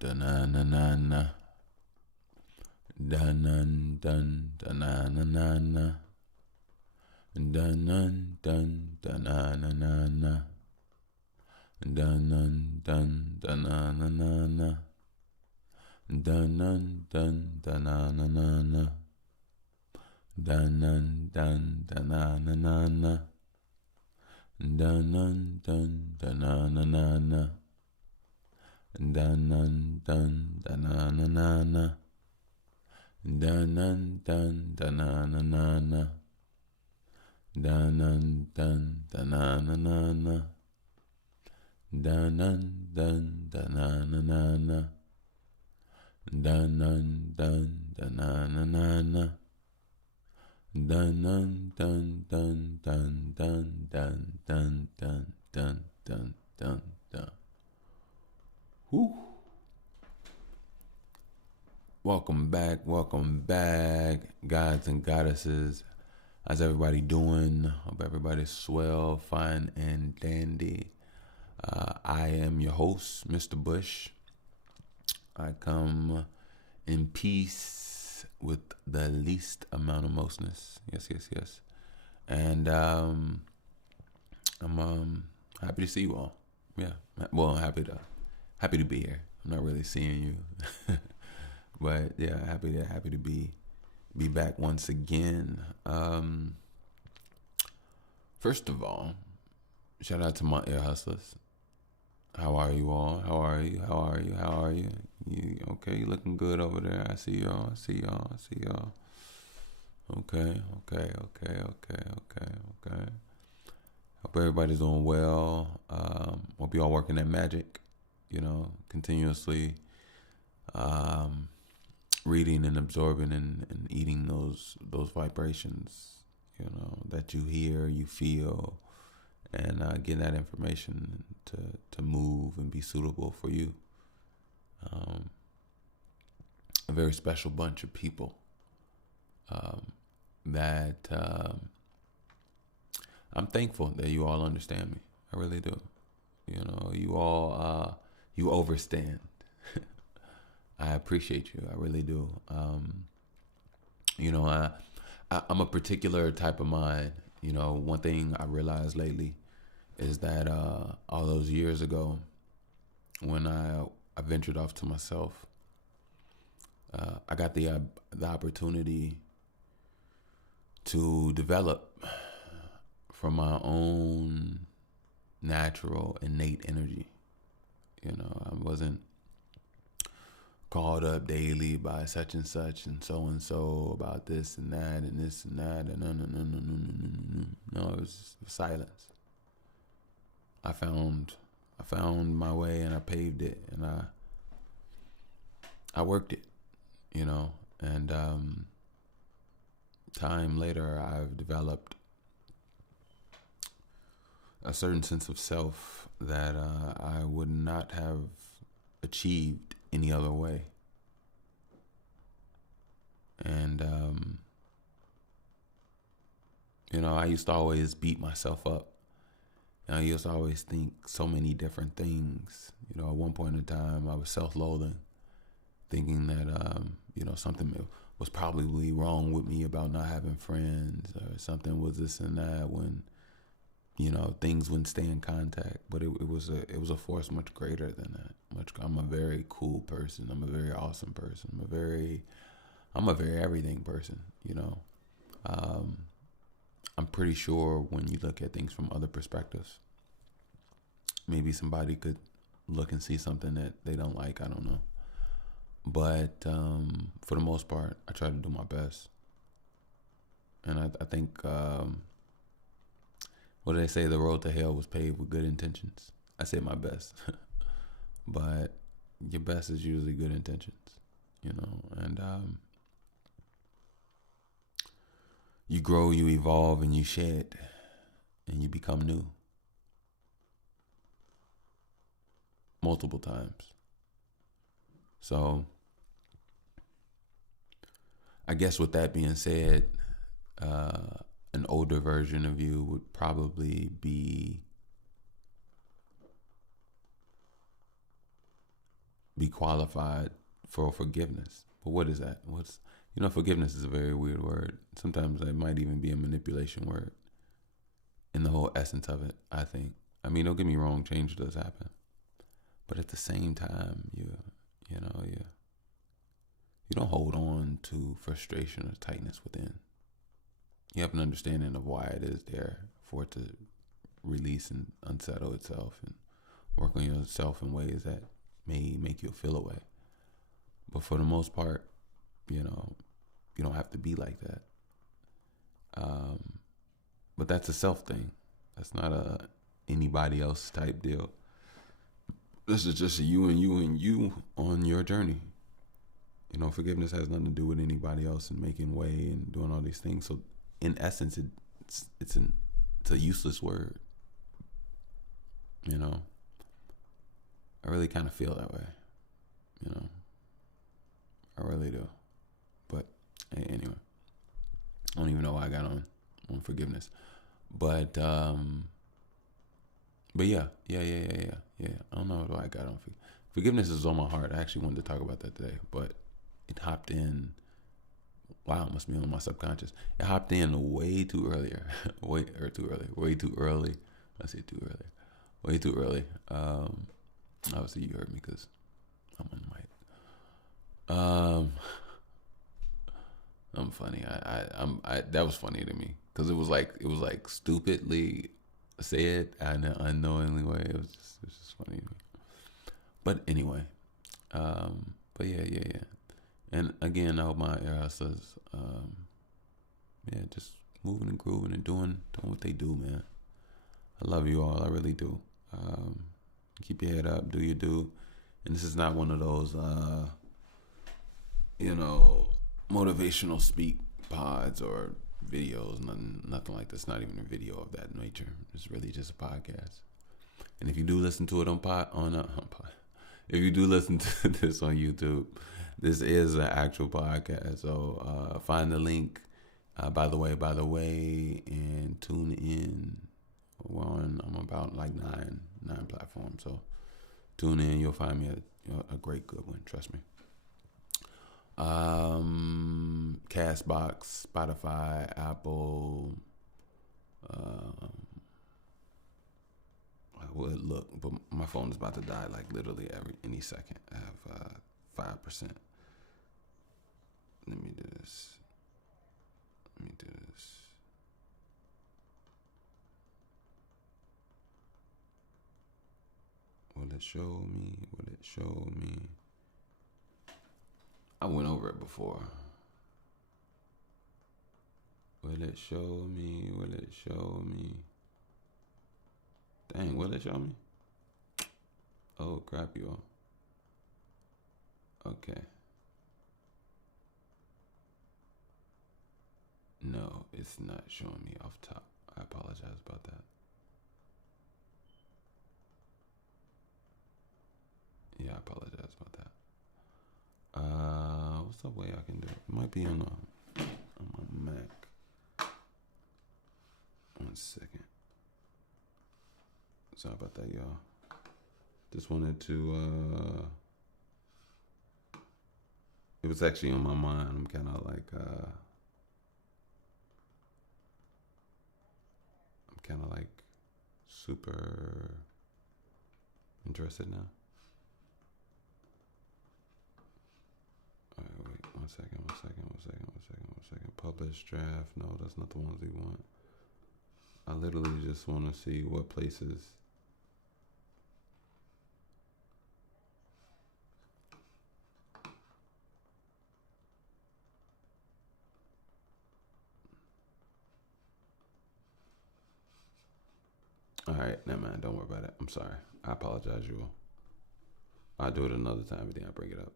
Da-na-na-na-na. Da-nun-dun, da-na-na-na-na. Dun-dun, dun, da-na-na-na-na. Dun-dun, dun, da-na-na-na-na. Dun-dun, dun, da-na-na-na-na. Dun-dun, dun, da-na-na-na-na. Dun-dun, dun, da-na-na-na-na. Dun-dun, dun, da-na-na-na-na. Dun-dun, dun, da-na-na-na-na. Dun-dun, dun, da-na-na-na-na. Dun-dun, dun, da-na-na-na-na. Dun-dun, dun, da-na-na-na-na. Dun-dun, dun, dun, dun, dun, dun, dun, dun, dun, dun, dun, dun. Whew. Welcome back, gods and goddesses. How's everybody doing? Hope everybody's swell, fine, and dandy. I am your host, Mr. Bush. I come in peace with the least amount of mostness. Yes. And I'm happy to see you all. Yeah. Well, happy to be here. I'm not really seeing you. But yeah, happy to be back once again. First of all, shout out to my ear hustlers. How are you all? How are you? You okay? You looking good over there? I see y'all. Okay. Hope everybody's doing well. Hope you all working that magic, continuously reading and absorbing and eating those vibrations, that you hear, you feel, and getting that information to move and be suitable for you. A very special bunch of people that I'm thankful that you all understand me. I really do. You all you overstand. I appreciate you. I really do. I'm a particular type of mind. One thing I realized lately is that all those years ago, when I ventured off to myself, I got the opportunity to develop from my own natural, innate energy. I wasn't called up daily by such and so about this and that and this and that and no, it was silence. I found my way and I paved it and I worked it, and time later I've developed a certain sense of self that I would not have achieved any other way. And I used to always beat myself up. I used to always think so many different things. At one point in time I was self-loathing, thinking that something was probably wrong with me about not having friends, or something was this and that, when things wouldn't stay in contact. But it was a force much greater than that. I'm a very cool person. I'm a very awesome person. I'm a very everything person. I'm pretty sure when you look at things from other perspectives, maybe somebody could look and see something that they don't like. I don't know. But for the most part, I try to do my best. And I think, what do they say? The road to hell was paved with good intentions. I say my best. But your best is usually good intentions, and you grow, you evolve, and you shed, and you become new. Multiple times. So, I guess with that being said, an older version of you would probably be be qualified for forgiveness. But what is that? Forgiveness is a very weird word. Sometimes it might even be a manipulation word in the whole essence of it, I think. I mean, don't get me wrong, change does happen. But at the same time, you don't hold on to frustration or tightness within. You have an understanding of why it is there for it to release and unsettle itself and work on yourself in ways that may make you feel away. But for the most part, you don't have to be like that. But that's a self thing. That's not a anybody else type deal. This is just you and you on your journey. Forgiveness has nothing to do with anybody else and making way and doing all these things. So in essence, it's a useless word. I really kind of feel that way. I really do. But anyway, I don't even know why I got on forgiveness. But yeah. I don't know why I got on forgiveness is on my heart. I actually wanted to talk about that today, but it hopped in. Wow, it must be on my subconscious. It hopped in way too early. Way too early. I say too early. Way too early. Obviously you heard me because I'm on the mic. I'm funny. I that was funny to me because it was like stupidly said in an unknowingly way. It was just funny to me. But anyway, but yeah. And again, I hope my ear hustlers, just moving and grooving and doing what they do, man. I love you all. I really do. Keep your head up. Do your do. And this is not one of those, motivational speak pods or videos. Nothing like this. Not even a video of that nature. It's really just a podcast. And if you do listen to it if you do listen to this on YouTube, this is an actual podcast. So find the link. By the way, and tune in. I'm about like nine platforms. So tune in. You'll find me a great good one. Trust me. Castbox, Spotify, Apple. I would look, but my phone is about to die like literally any second. I have 5%. Let me do this. Will it show me? I went over it before. Will it show me? Dang, will it show me? Oh, crap, you all. Okay. No, it's not showing me off top. I apologize about that. Yeah, I apologize about that. What's the way I can do it? It might be on my Mac. 1 second. Sorry about that, y'all. Just wanted to, it was actually on my mind. I'm kind of like, super interested now. All right, wait, 1 second. Publish draft. No, that's not the ones we want. I literally just want to see what places. All right, never mind. Don't worry about it. I'm sorry. I apologize, you all. I'll do it another time, but then I'll bring it up.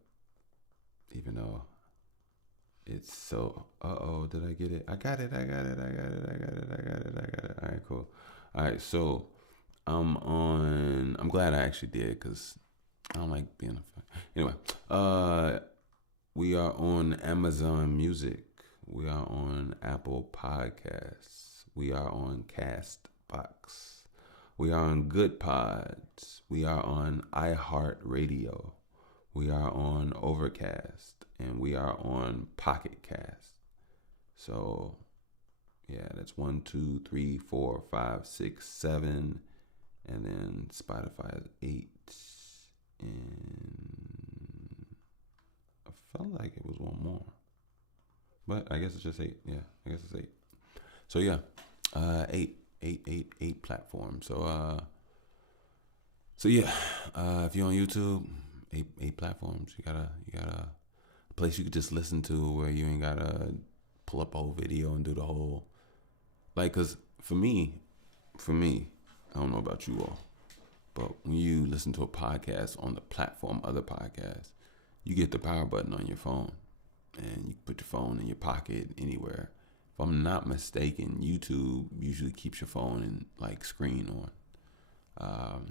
Even though it's so. Did I get it? I got it. All right, cool. All right, so I'm glad I actually did because I don't like being a. Anyway, we are on Amazon Music. We are on Apple Podcasts. We are on Castbox. We are on Good Pods. We are on iHeartRadio. We are on Overcast, and we are on Pocket Cast. So yeah, that's 1, 2, 3, 4, 5, 6, 7, and then Spotify is 8, and I felt like it was one more, but I guess it's just 8. Yeah, I guess it's 8. So yeah, eight platforms. So yeah, if you're on YouTube, eight platforms. You got a place you could just listen to where you ain't gotta pull up a whole video and do the whole, like, cause for me, I don't know about you all, but when you listen to a podcast on the platform, other podcasts, you get the power button on your phone, and you put your phone in your pocket anywhere. If I'm not mistaken, YouTube usually keeps your phone in like screen on.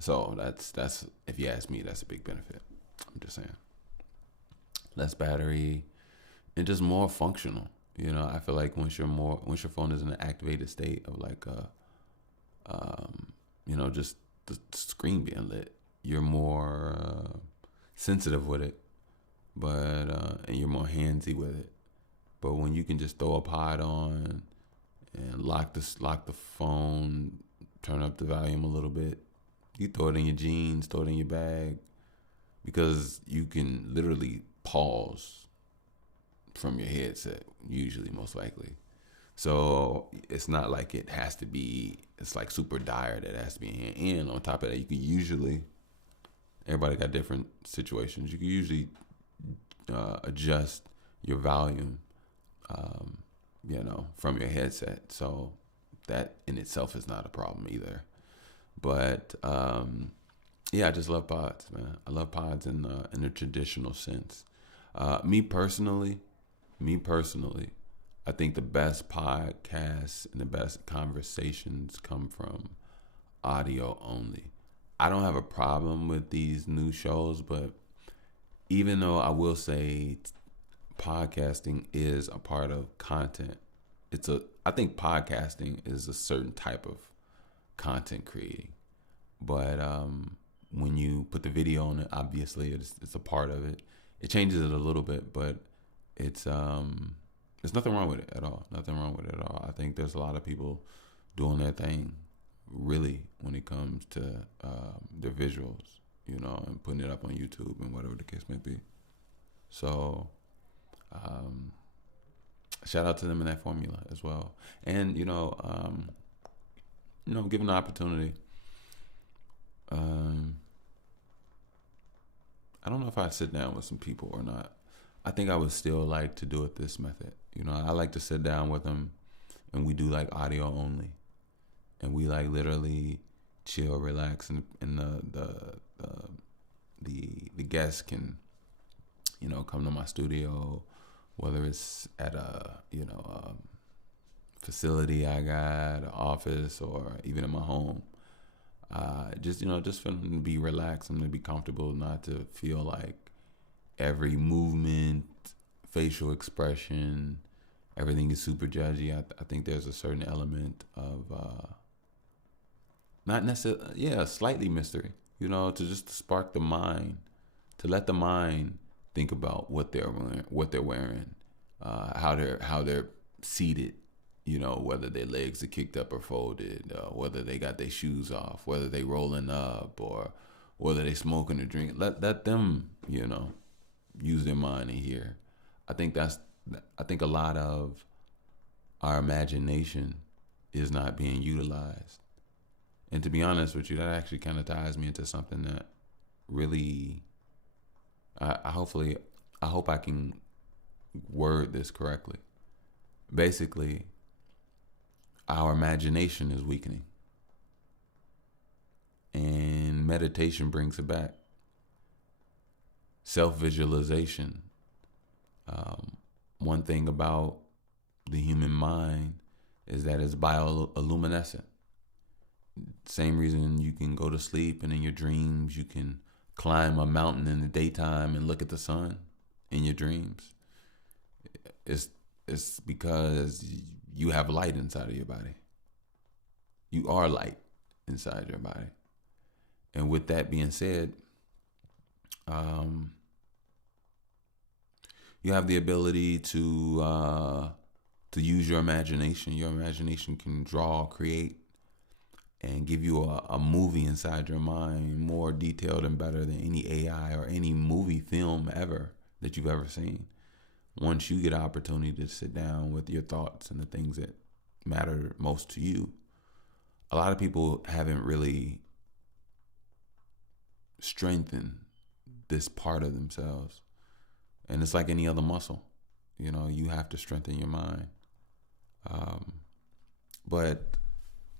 So that's if you ask me, that's a big benefit. I'm just saying, less battery and just more functional. I feel like once your phone is in an activated state of like just the screen being lit, you're more sensitive with it, but and you're more handsy with it. But when you can just throw a pod on and lock the phone, turn up the volume a little bit, you throw it in your jeans, throw it in your bag, because you can literally pause from your headset, usually, most likely. So it's not like it's like super dire that it has to be in hand. And on top of that, you can usually, everybody got different situations. You can usually adjust your volume, from your headset. So that in itself is not a problem either. But yeah, I just love pods, man. I love pods in a traditional sense. Me personally, I think the best podcasts and the best conversations come from audio only. I don't have a problem with these new shows, but even though I will say podcasting is a part of content, I think podcasting is a certain type of content creating. But when you put the video on it, obviously it's a part of it. It changes it a little bit, but it's there's nothing wrong with it at all. Nothing wrong with it at all. I think there's a lot of people doing their thing, really, when it comes to their visuals, and putting it up on YouTube and whatever the case may be. So shout out to them in that formula as well. And given the opportunity, I don't know if I'd sit down with some people or not. I think I would still like to do it this method. I like to sit down with them, and we do like audio only, and we like literally chill, relax, and the guests can come to my studio, whether it's at a facility I got, an office, or even in my home. Just for them to be relaxed and to be comfortable, not to feel like every movement, facial expression, everything is super judgy. I think there's a certain element of not necessarily, slightly mystery. To just spark the mind, to let the mind think about what they're wearing, how they're seated. Whether their legs are kicked up or folded, whether they got their shoes off, whether they rolling up, or whether they smoking or drinking. Let them, use their mind and hear. I think a lot of our imagination is not being utilized. And to be honest with you, that actually kind of ties me into something that really, I hope I can word this correctly. Basically, our imagination is weakening, and meditation brings it back. Self-visualization. One thing about the human mind is that it's bioluminescent. Same reason you can go to sleep and in your dreams you can climb a mountain in the daytime and look at the sun in your dreams. It's because you have light inside of your body. You are light inside your body. And with that being said, Um, you have the ability to use your imagination. Your imagination can draw, create, and give you a movie inside your mind more detailed and better than any AI or any movie film ever that you've ever seen. Once you get an opportunity to sit down with your thoughts and the things that matter most to you, a lot of people haven't really strengthened this part of themselves. And it's like any other muscle. You know, you have to strengthen your mind. But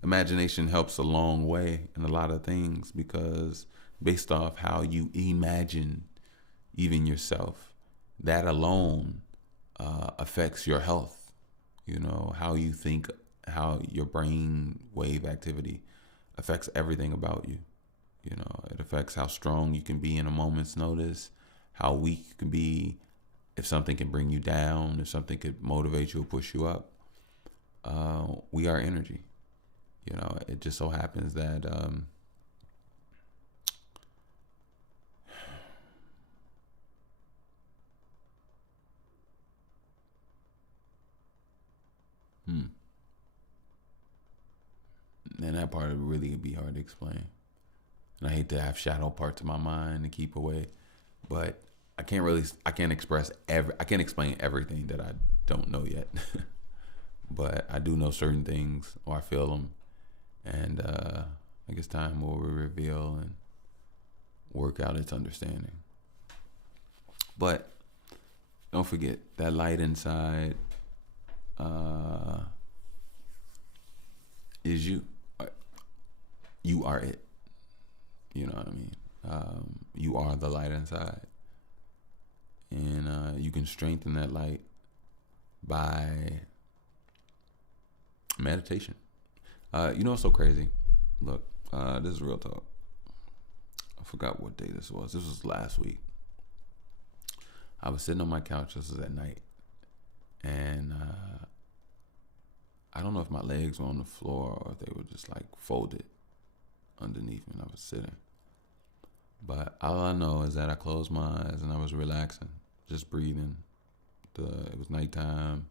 imagination helps a long way in a lot of things, because based off how you imagine even yourself, that alone affects your health. You know, how you think, how your brain wave activity affects everything about you. You know, it affects how strong you can be in a moment's notice, how weak you can be, if something can bring you down, if something could motivate you or push you up. We are energy. You know, it just so happens that and that part would really be hard to explain. And I hate to have shadow parts of my mind to keep away, but I can't I can't explain everything that I don't know yet. But I do know certain things, or I feel them, and I guess time will reveal and work out its understanding. But don't forget that light inside is you. You are it. You know what I mean? You are the light inside, and you can strengthen that light by meditation. You know what's so crazy? Look, this is real talk. I forgot what day this was. This was last week. I was sitting on my couch. This was at night, and I don't know if my legs were on the floor or if they were just like folded underneath me, and I was sitting. But all I know is that I closed my eyes and I was relaxing, just breathing. It was nighttime.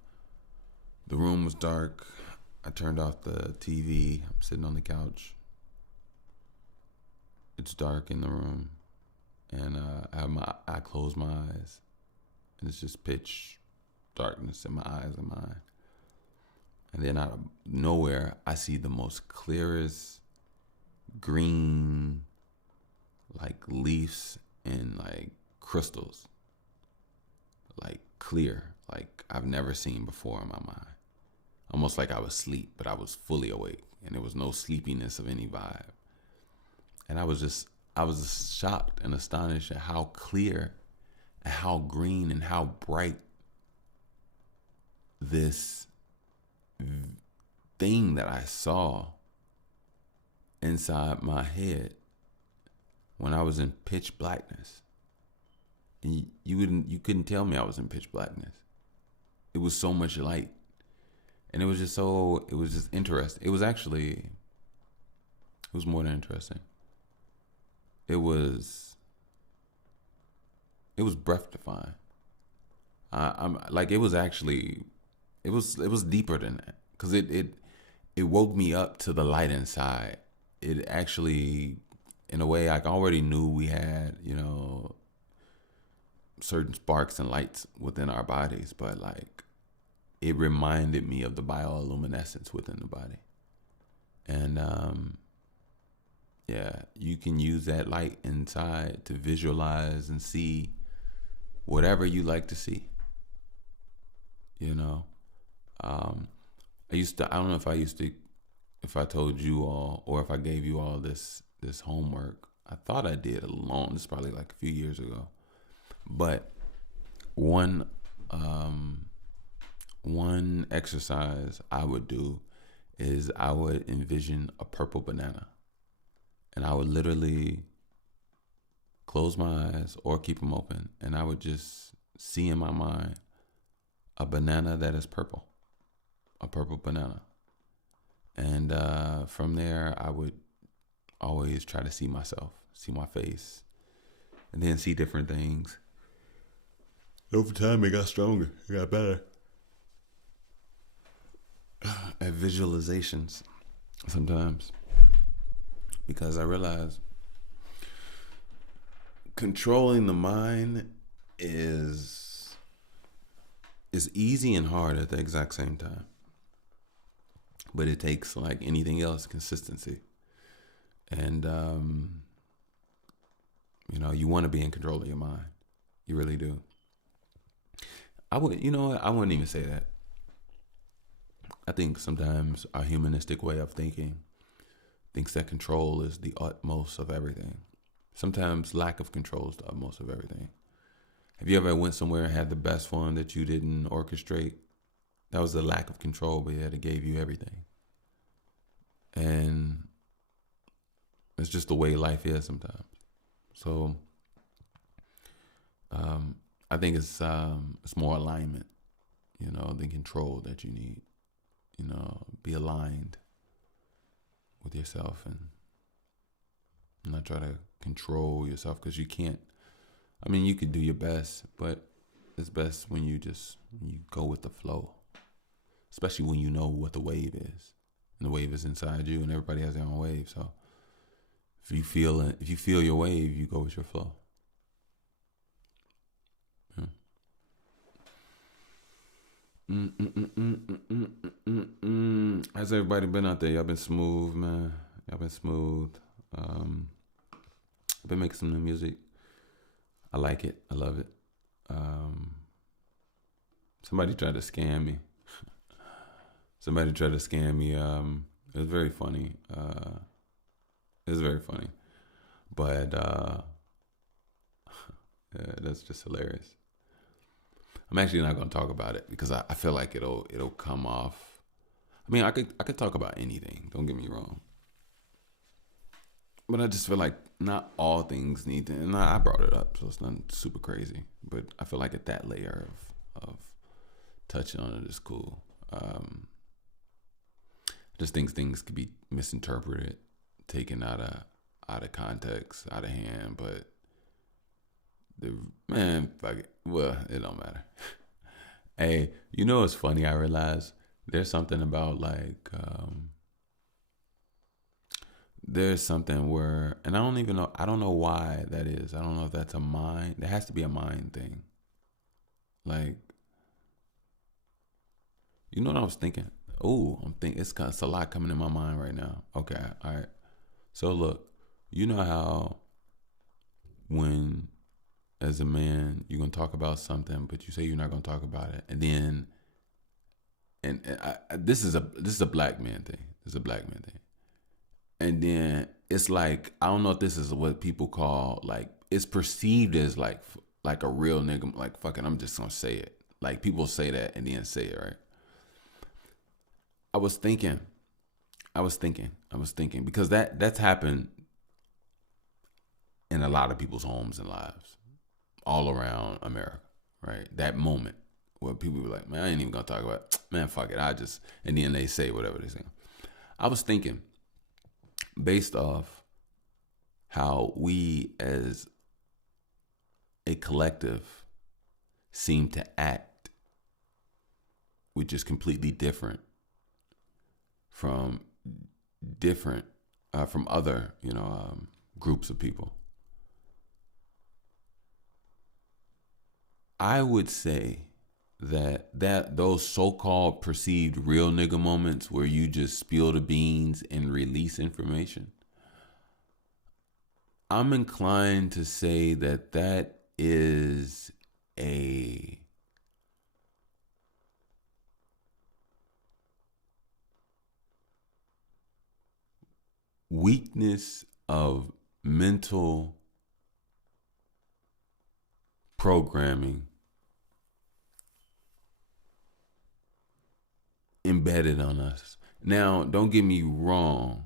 The room was dark. I turned off the TV. I'm sitting on the couch. It's dark in the room, and I close my eyes, and it's just pitch darkness in my eyes and mind. And then out of nowhere, I see the most clearest green, like leaves and like crystals, like clear, like I've never seen before in my mind. Almost like I was asleep, but I was fully awake, and there was no sleepiness of any vibe. And I was just shocked and astonished at how clear and how green and how bright this thing that I saw inside my head when I was in pitch blackness. And you couldn't tell me I was in pitch blackness. It was so much light. And it was just interesting. It was more than interesting. It was breath defying. I'm like, it was deeper than that, because it woke me up to the light inside. It actually, in a way, I already knew we had, you know, certain sparks and lights within our bodies, but like, it reminded me of the bioluminescence within the body. And yeah, you can use that light inside to visualize and see whatever you like to see. You know, I don't know if I told you all, or if I gave you all this homework. I thought I did alone. This is probably like a few years ago. But one exercise I would do is I would envision a purple banana, and I would literally close my eyes or keep them open, and I would just see in my mind a banana that is purple, a purple banana. And from there, I would always try to see myself, see my face, and then see different things. Over time, it got stronger. It got better at visualizations sometimes, because I realize controlling the mind is easy and hard at the exact same time. But it takes, like anything else, consistency. And you want to be in control of your mind. You really do. I wouldn't even say that. I think sometimes our humanistic way of thinking thinks that control is the utmost of everything. Sometimes lack of control is the utmost of everything. Have you ever went somewhere and had the best fun that you didn't orchestrate? That was the lack of control, but yet it gave you everything. And it's just the way life is sometimes. So I think it's more alignment, than control that you need. Be aligned with yourself and not try to control yourself, because you can't. I mean, you could do your best, but it's best when you go with the flow, especially when you know what the wave is, and the wave is inside you, and everybody has their own wave. So if you feel your wave, you go with your flow. How's everybody been out there? Y'all been smooth, man. Y'all been smooth. I've been making some new music. I like it. I love it. Somebody tried to scam me. It was very funny. But yeah, that's just hilarious. I'm actually not going to talk about it because I feel like it'll come off. I mean, I could talk about anything. Don't get me wrong. But I just feel like not all things need to, and I brought it up, so it's not super crazy. But I feel like at that layer of touching on it is cool. I just think things could be misinterpreted, taken out of context, out of hand. But fuck it. Well, it don't matter. Hey, what's funny? I realized there's something about like. There's something where, and I don't know why that is. I don't know if that's a mind. There has to be a mind thing. Like, you know what I was thinking? Oh, I'm thinking it's a lot coming in my mind right now. Okay, all right. So look, you know how when, as a man, you're gonna talk about something, but you say you're not gonna talk about it, and then, this is a black man thing. This is a black man thing. And then it's like, I don't know if this is what people call, like, it's perceived as like a real nigga, like, fucking, I'm just gonna say it. Like, people say that and then say it, right? I was thinking, because that's happened in a lot of people's homes and lives all around America, right? That moment where people were like, man, I ain't even gonna talk about it. Man, fuck it, and then they say whatever they say. I was thinking, based off how we as a collective seem to act, which is completely different from other, groups of people. I would say that those so-called perceived real nigga moments where you just spill the beans and release information, I'm inclined to say that is a weakness of mental programming embedded on us. Now, don't get me wrong.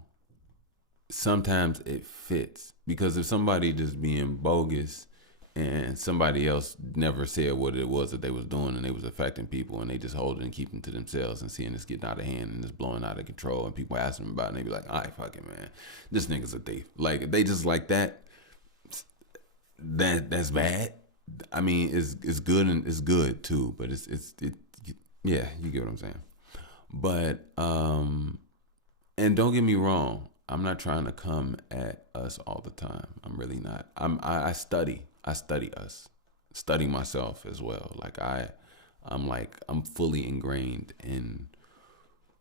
Sometimes it fits, because if somebody just being bogus and somebody else never said what it was that they was doing and they was affecting people, and they just hold it and keep it to themselves and seeing this getting out of hand and it's blowing out of control, and people ask them about it and they be like, all right, fucking man, this nigga's a thief. Like, if they just like that, that's bad. I mean, it's good and it's good too, but yeah, you get what I'm saying. But and don't get me wrong, I'm not trying to come at us all the time. I'm really not. I study us, study myself as well. I'm fully ingrained in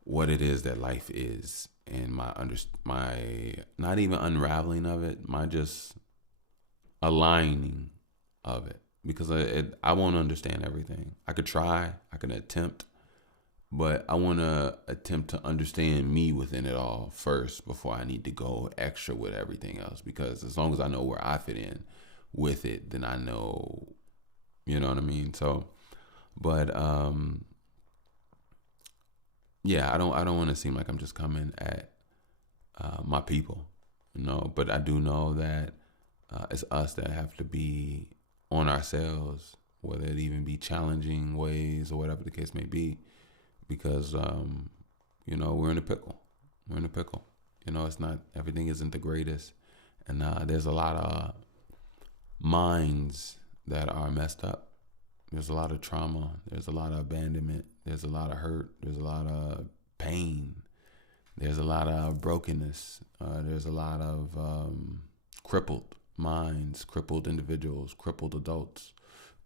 what it is that life is, and my not even unraveling of it, my just aligning of it, because I won't understand everything. I could try, I can attempt, but I want to attempt to understand me within it all first before I need to go extra with everything else. Because as long as I know where I fit in with it, then I know, you know what I mean? So, but yeah, I don't want to seem like I'm just coming at my people, but I do know that it's us that have to be on ourselves, whether it even be challenging ways or whatever the case may be, because we're in a pickle. We're in a pickle. It's not, everything isn't the greatest, and there's a lot of minds that are messed up. There's a lot of trauma. There's a lot of abandonment. There's a lot of hurt. There's a lot of pain. There's a lot of brokenness. There's a lot of crippled minds, crippled individuals, crippled adults,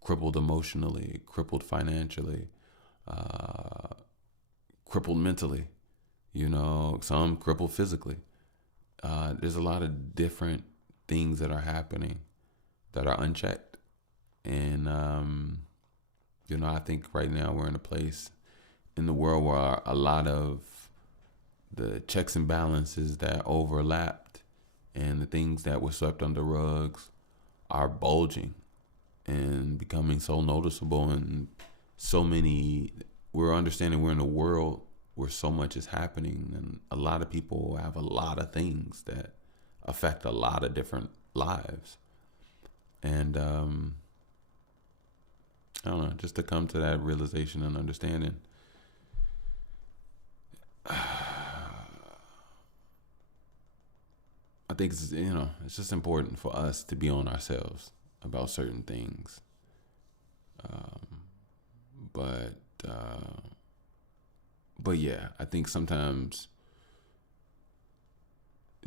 crippled emotionally, crippled financially, crippled mentally, some crippled physically. There's a lot of different things that are happening that are unchecked. And, I think right now we're in a place in the world where a lot of the checks and balances that overlapped and the things that were swept under rugs are bulging and becoming so noticeable, and so many, we're understanding we're in a world where so much is happening, and a lot of people have a lot of things that affect a lot of different lives. And I don't know, just to come to that realization and understanding. I think it's just important for us to be on ourselves about certain things. But yeah, I think sometimes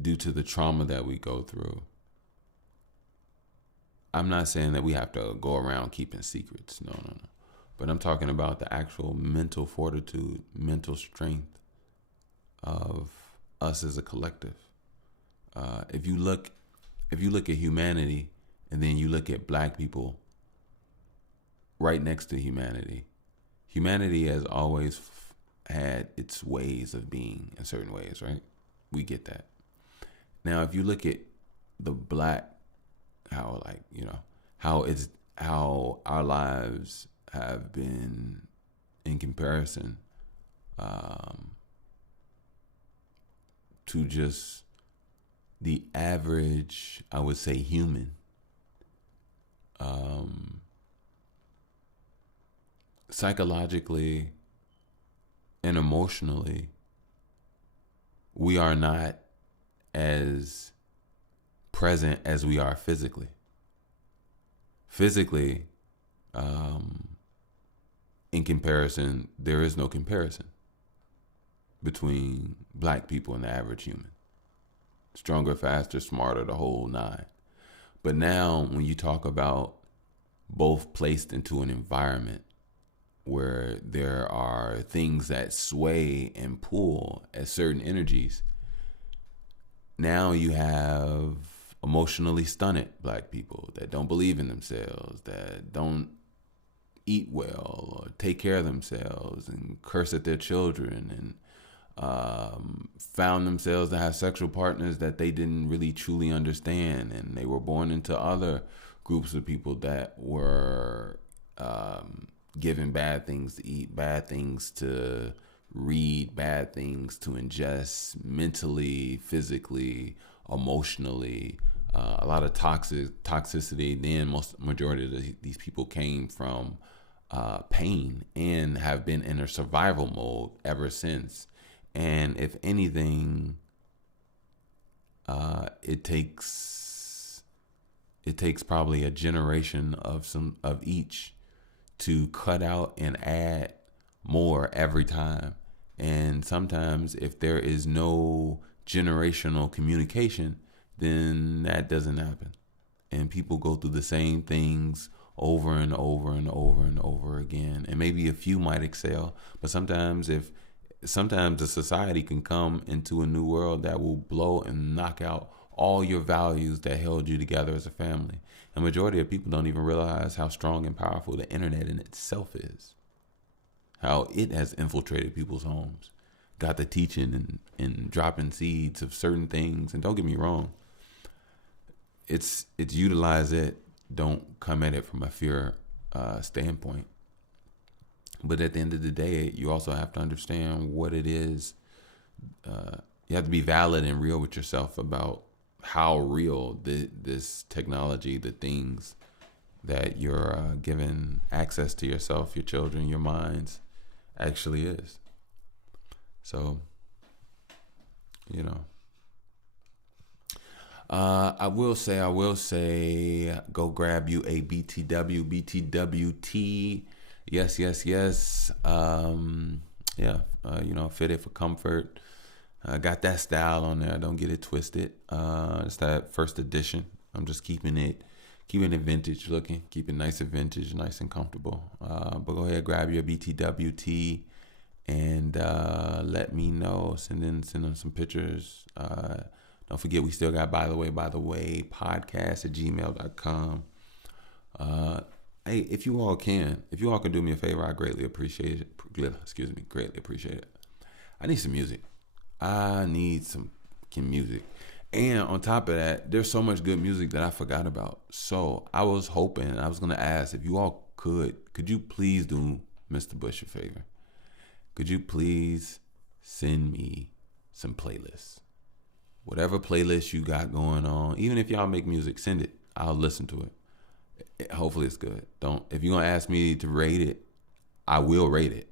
due to the trauma that we go through, I'm not saying that we have to go around keeping secrets. No. But I'm talking about the actual mental fortitude, mental strength of us as a collective. If you look at humanity, and then you look at black people right next to humanity, humanity has always had its ways of being in certain ways, right? We get that. Now, if you look at the black, how our lives have been in comparison to just the average, I would say, human. Psychologically and emotionally, we are not as present as we are physically. Physically, in comparison, there is no comparison between black people and the average human. Stronger, faster, smarter, the whole nine. But now when you talk about both placed into an environment where there are things that sway and pull at certain energies, now you have emotionally stunted black people that don't believe in themselves, that don't eat well or take care of themselves, and curse at their children, and found themselves to have sexual partners that they didn't really truly understand, and they were born into other groups of people that were given bad things to eat, bad things to read, bad things to ingest, mentally, physically, emotionally, a lot of toxicity. Then majority of these people came from pain and have been in a survival mode ever since. And if anything, it takes it takes probably a generation of each to cut out and add more every time. And sometimes if there is no generational communication, then that doesn't happen. And people go through the same things over and over and over and over again. And maybe a few might excel, but sometimes the society can come into a new world that will blow and knock out all your values that held you together as a family. A majority of people don't even realize how strong and powerful the internet in itself is. How it has infiltrated people's homes, got the teaching and dropping seeds of certain things. And don't get me wrong, it's utilize it. Don't come at it from a fear standpoint. But at the end of the day, you also have to understand what it is. You have to be valid and real with yourself about how real this technology, the things that you're given access to yourself, your children, your minds, actually is. So, I will say, go grab you a BTWT. Yes. Fitted for comfort. Got that style on there. Don't get it twisted. It's that first edition. I'm just keeping it vintage looking. Keep it nice and vintage, nice and comfortable. But go ahead, grab your BTWT and let me know. Send them some pictures. Don't forget, we still got by the way, podcast@gmail.com. Hey, if you all can do me a favor, I greatly appreciate it. Greatly appreciate it. I need some music. And on top of that, there's so much good music that I forgot about. So I was hoping, I was going to ask if you all could you please do Mr. Bush a favor? Could you please send me some playlists? Whatever playlist you got going on, even if y'all make music, send it. I'll listen to it. Hopefully it's good. If you're going to ask me to rate it, I will rate it.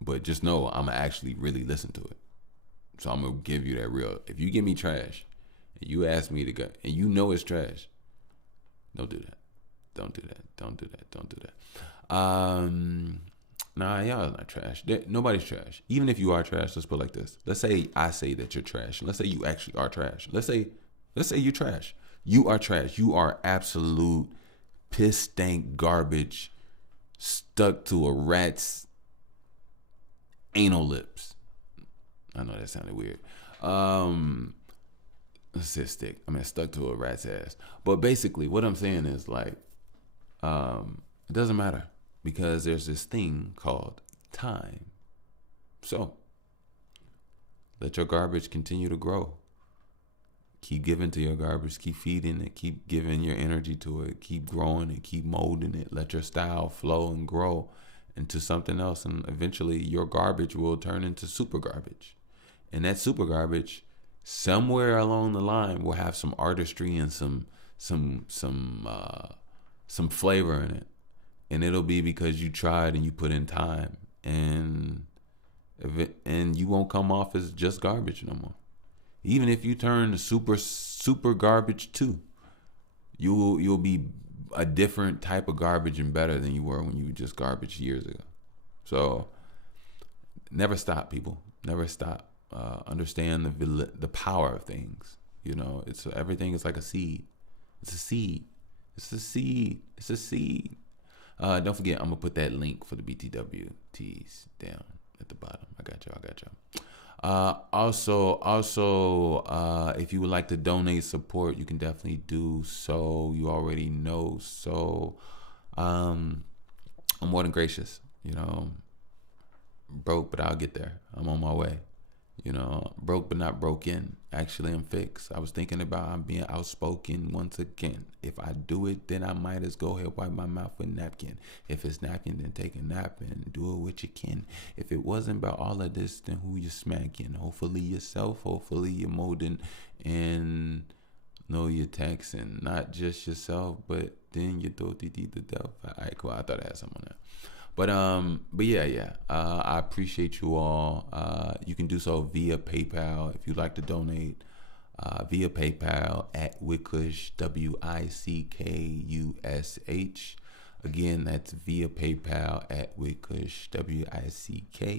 But just know I'm going to actually really listen to it. So I'm going to give you that real. If you give me trash and you ask me to go and you know it's trash, don't do that. Nah, y'all not trash. Nobody's trash. Even if you are trash, let's put it like this. Let's say I say that you're trash. Let's say you actually are trash. Let's say you're trash. You are trash. You are absolute piss stank garbage stuck to a rat's anal lips. I know that sounded weird. Let's say stick. Stuck to a rat's ass. But basically, what I'm saying is it doesn't matter because there's this thing called time. So let your garbage continue to grow. Keep giving to your garbage. Keep feeding it. Keep giving your energy to it. Keep growing it. Keep molding it. Let your style flow and grow into something else. And eventually your garbage will turn into super garbage. And that super garbage, somewhere along the line, will have some artistry and some flavor in it. And it'll be because you tried and you put in time. And you won't come off as just garbage no more. Even if you turn super garbage too, you'll be a different type of garbage and better than you were when you were just garbage years ago. So never stop, people. Never stop. Understand the power of things. Everything is like a seed. It's a seed. Don't forget, I'm gonna put that link for the BTWTs down at the bottom. I got y'all. Also, if you would like to donate support, you can definitely do so. You already know. So, I'm more than gracious. Broke, but I'll get there. I'm on my way. Broke but not broken. Actually, I'm fixed. I was thinking about I'm being outspoken once again. If I do it, then I might as go ahead wipe my mouth with a napkin. If it's napkin, then take a nap and do it with your kin. If it wasn't about all of this, then who you smacking? Hopefully yourself. Hopefully you're molding and know your text and not just yourself, but then you do the death. All right, cool. I thought I had something on that. But yeah. I appreciate you all. You can do so via PayPal if you'd like to donate. via PayPal at Wickush, Wickush. Again, that's via PayPal at Wickush, Wickush.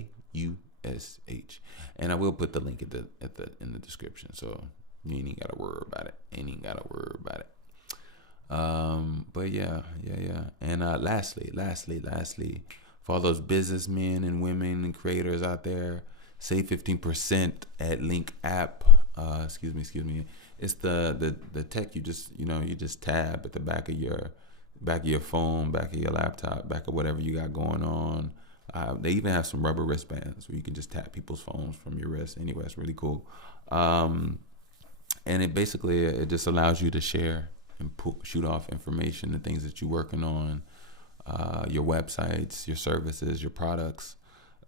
And I will put the link in the description, so you ain't gotta worry about it. But yeah. And lastly, for all those businessmen and women and creators out there, save 15% at Linqapp. Excuse me. It's the tech you just tab at the back of your phone, back of your laptop, back of whatever you got going on. They even have some rubber wristbands where you can just tap people's phones from your wrist. Anyway, it's really cool. And it just allows you to share and shoot off information, the things that you're working on, your websites, your services, your products,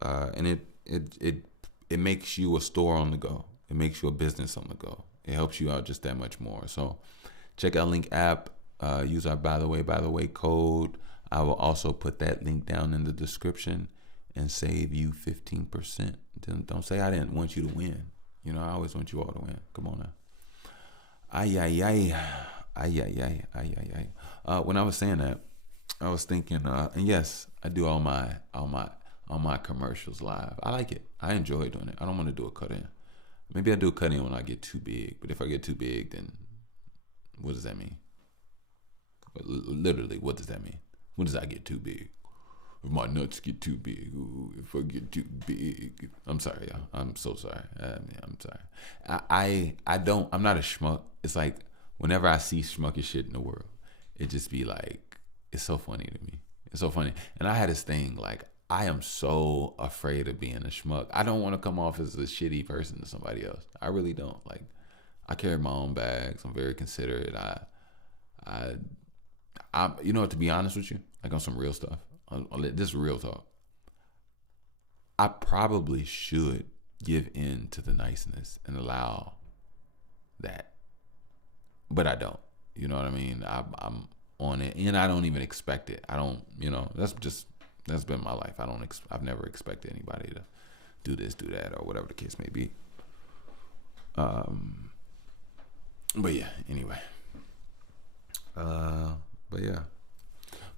and it makes you a store on the go. It makes you a business on the go. It helps you out just that much more. So check out Linqapp. Use our by the way code. I will also put that link down in the description and save you 15%. Don't say I didn't want you to win. I always want you all to win. Come on now. When I was saying that, I was thinking, and yes, I do all my commercials live. I like it. I enjoy doing it. I don't want to do a cut-in. Maybe I do a cut-in when I get too big. But if I get too big, then what does that mean? Literally, what does that mean? When does I get too big? If my nuts get too big. Ooh, if I get too big. I'm sorry, y'all. I'm so sorry. I'm sorry. I'm not a schmuck. It's like whenever I see schmucky shit in the world, it just be like, it's so funny to me. It's so funny. And I had this thing, like, I am so afraid of being a schmuck. I don't want to come off as a shitty person to somebody else. I really don't. Like, I carry my own bags. I'm very considerate. I'm to be honest with you, like on some real stuff, this real talk, I probably should give in to the niceness and allow that, but I don't. You know what I mean? I'm on it, and I don't even expect it. I don't. That's been my life. I've never expected anybody to do this, do that, or whatever the case may be. But yeah. Anyway.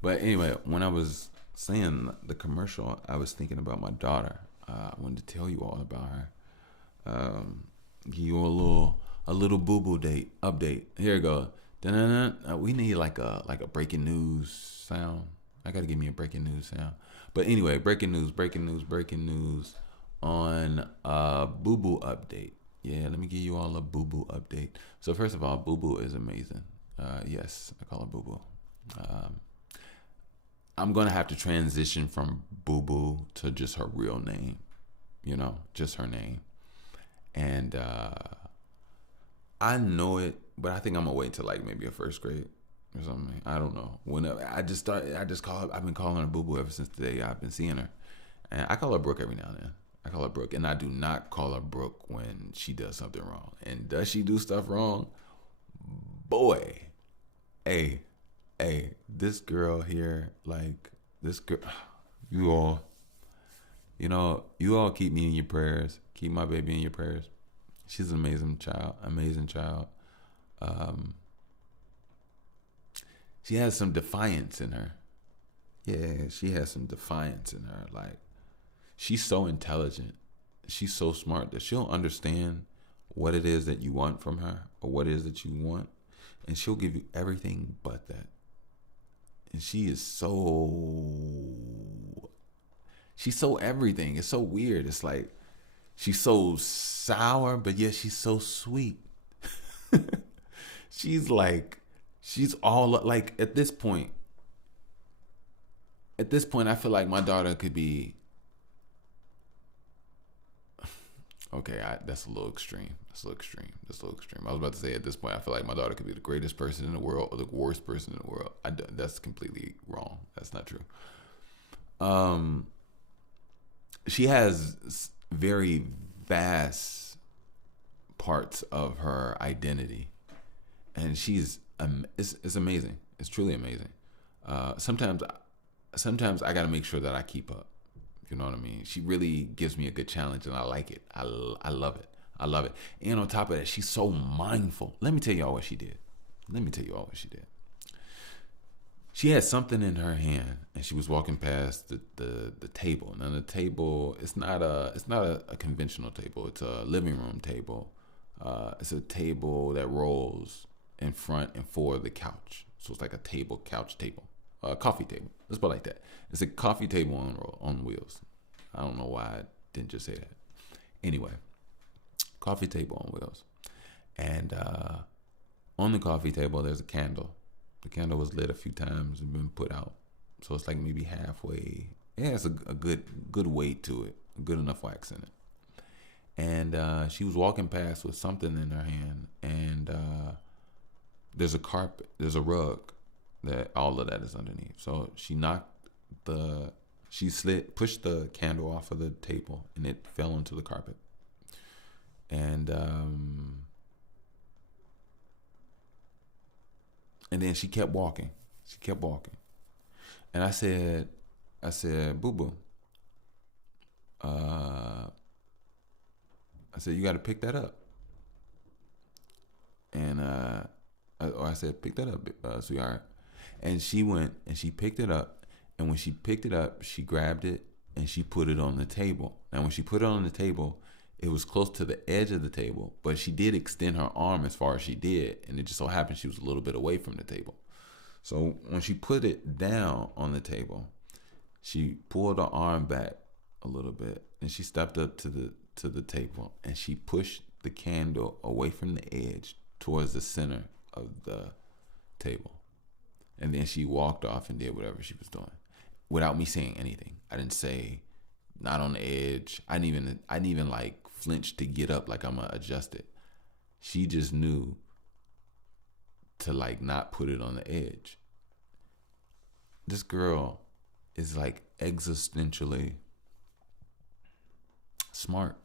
But anyway, when I was saying the commercial, I was thinking about my daughter. I wanted to tell you all about her. Give you a little boo boo update. Here we go. We need like a breaking news sound. I gotta give me a breaking news sound. But anyway, breaking news on boo boo update. Yeah, let me give you all a boo boo update. So first of all, boo boo is amazing. Yes, I call her Boo Boo. I'm going to have to transition from Boo Boo to just her real name, just her name. And I know it, but I think I'm going to wait until like maybe a first grade or something. I don't know. Whenever I've been calling her Boo Boo ever since the day I've been seeing her. And I call her Brooke every now and then. I call her Brooke, and I do not call her Brooke when she does something wrong. And does she do stuff wrong? Boy, hey, this girl here, like this girl, you all keep me in your prayers. Keep my baby in your prayers. She's an amazing child. She has some defiance in her. Yeah, she has some defiance in her. Like, she's so intelligent. She's so smart that she'll understand what it is that you want from her or what it is that you want. And she'll give you everything but that. And she's so everything. It's so weird. It's like she's so sour, but yet she's so sweet. She's all like, at this point, I feel like my daughter could be, okay, that's a little extreme. I was about to say, at this point, I feel like my daughter could be the greatest person in the world or the worst person in the world. That's completely wrong. That's not true. She has very vast parts of her identity, and it's amazing. It's truly amazing. Sometimes I got to make sure that I keep up. You know what I mean? She really gives me a good challenge, and I like it. I love it. I love it. And on top of that, she's so mindful. Let me tell y'all what she did. She had something in her hand, and she was walking past the table. Now the table, it's not a conventional table. It's a living room table. It's a table that rolls in front and for the couch. So it's like a couch table, coffee table. Let's put it like that. It's a coffee table on wheels. I don't know why I didn't just say that. Anyway, coffee table on wheels, and on the coffee table there's a candle. The candle was lit a few times and been put out, so it's like maybe halfway. Yeah, it's a good weight to it, good enough wax in it. And she was walking past with something in her hand, and there's a carpet, there's a rug that all of that is underneath. So she pushed the candle off of the table, and it fell onto the carpet. And then she kept walking. And I said, boo boo. I said, you got to pick that up. And I said, pick that up, sweetheart. And she went and she picked it up. And when she picked it up, she grabbed it and she put it on the table. And when she put it on the table, it was close to the edge of the table, but she did extend her arm as far as she did, and it just so happened she was a little bit away from the table. So when she put it down on the table, she pulled her arm back a little bit, and she stepped up to the table, and she pushed the candle away from the edge towards the center of the table. And then she walked off and did whatever she was doing without me saying anything. I didn't say not on the edge. I didn't even like flinch to get up like I'm gonna adjust it. She just knew to like not put it on the edge. This girl is like existentially smart.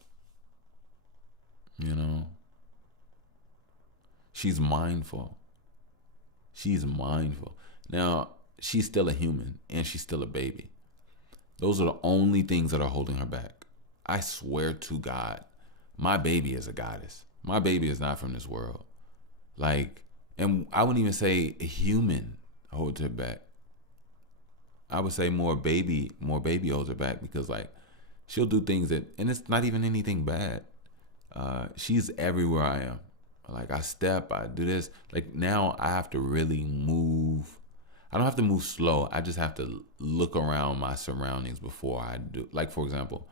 You know? She's mindful. Now, she's still a human and she's still a baby. Those are the only things that are holding her back. I swear to God, my baby is a goddess. My baby is not from this world. Like, and I wouldn't even say a human holds her back. I would say more baby holds her back, because like she'll do things that, and it's not even anything bad. She's everywhere I am. Like I do this. Like now I have to really move. I don't have to move slow. I just have to look around my surroundings before I do. Like, for example,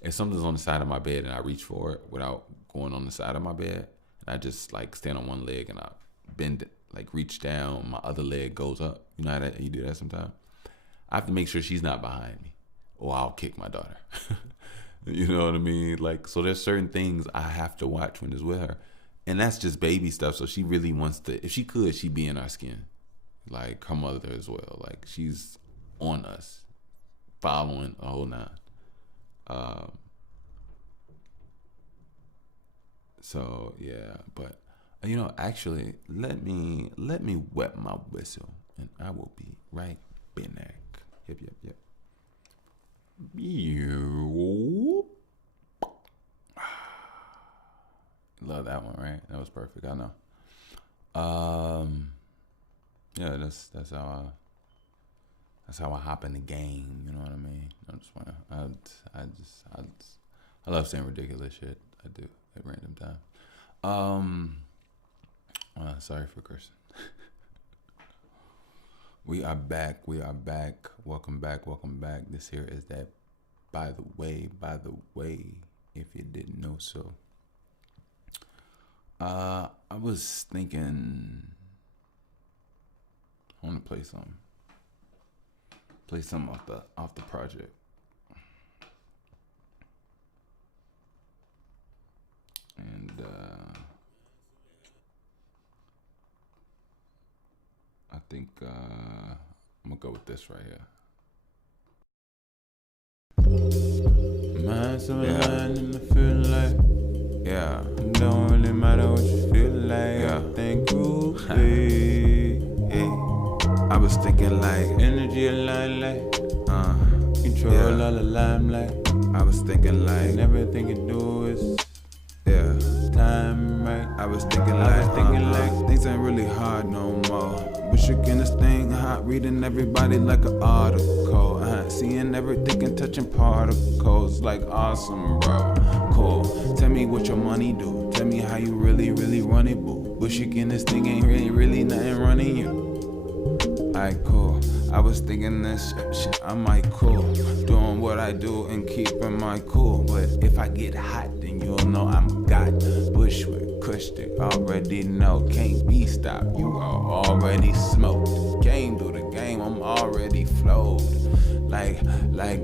if something's on the side of my bed and I reach for it without going on the side of my bed, and I just like stand on one leg and I bend, like reach down, my other leg goes up. You know how you do that sometimes? I have to make sure she's not behind me, or I'll kick my daughter. You know what I mean? Like, so there's certain things I have to watch when it's with her. And that's just baby stuff. So she really wants to, if she could, she'd be in our skin. Like her mother as well. Like she's on us, following a whole nine. So yeah, but you know, actually, let me wet my whistle, and I will be right back. Yep. Love that one, right? That was perfect. I know. Yeah, that's how I hop in the game. You know what I mean? I love saying ridiculous shit. I do at random time. Sorry for cursing. We are back. Welcome back. This here is that. By the way, if you didn't know so. I was thinking I want to play something. Off the project. And I think I'm gonna go with this right here. Mind so aligned and I feel like, yeah, it don't really matter what you feel like. Yeah, I think groovy. I was thinking like energy aligned like control all the limelight. I was thinking like, and everything you do is, yeah, time right. I was thinking like things ain't really hard no more. Wish again this thing hot, reading everybody like an article. Seeing everything and touching particles, like awesome, bro. Cool. Tell me what your money do. Tell me how you really run it, boo. Wish again this thing ain't really nothing running you. Alright, cool. I was thinking this shit, I'm like cool. Doing what I do and keeping my cool. But if I get hot, then you'll know I'm got Bushwick, Kushtik, already know. Can't be stopped, you are already smoked. Came through the game, I'm already flowed. Like